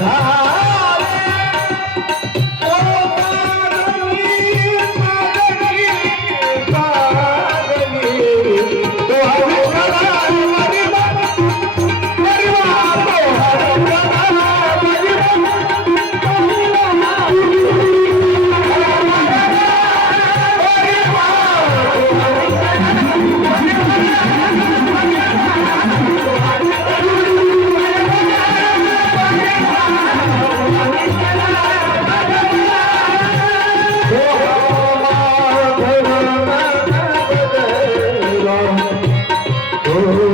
Radha Oh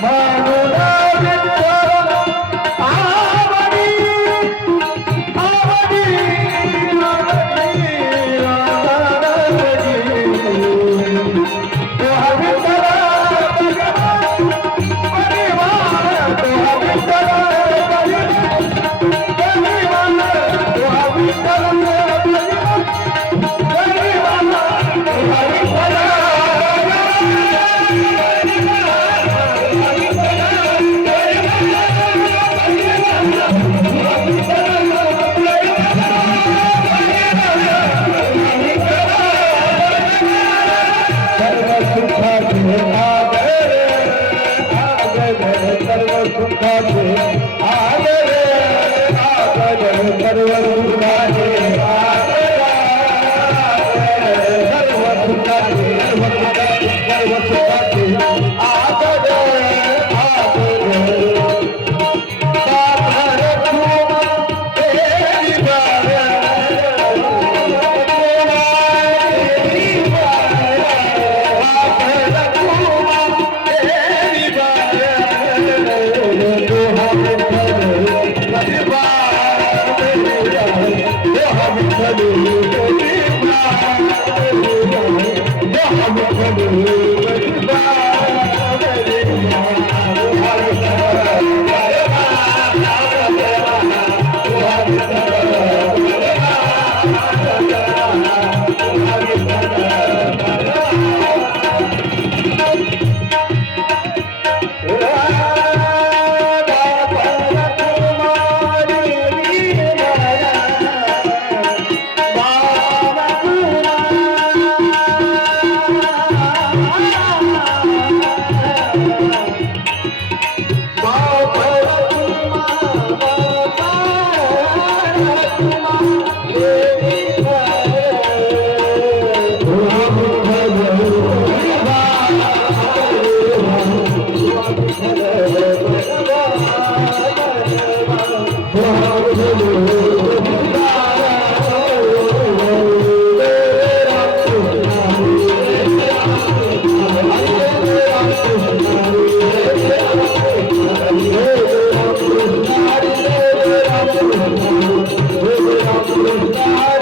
Bye. Bye. Thank you.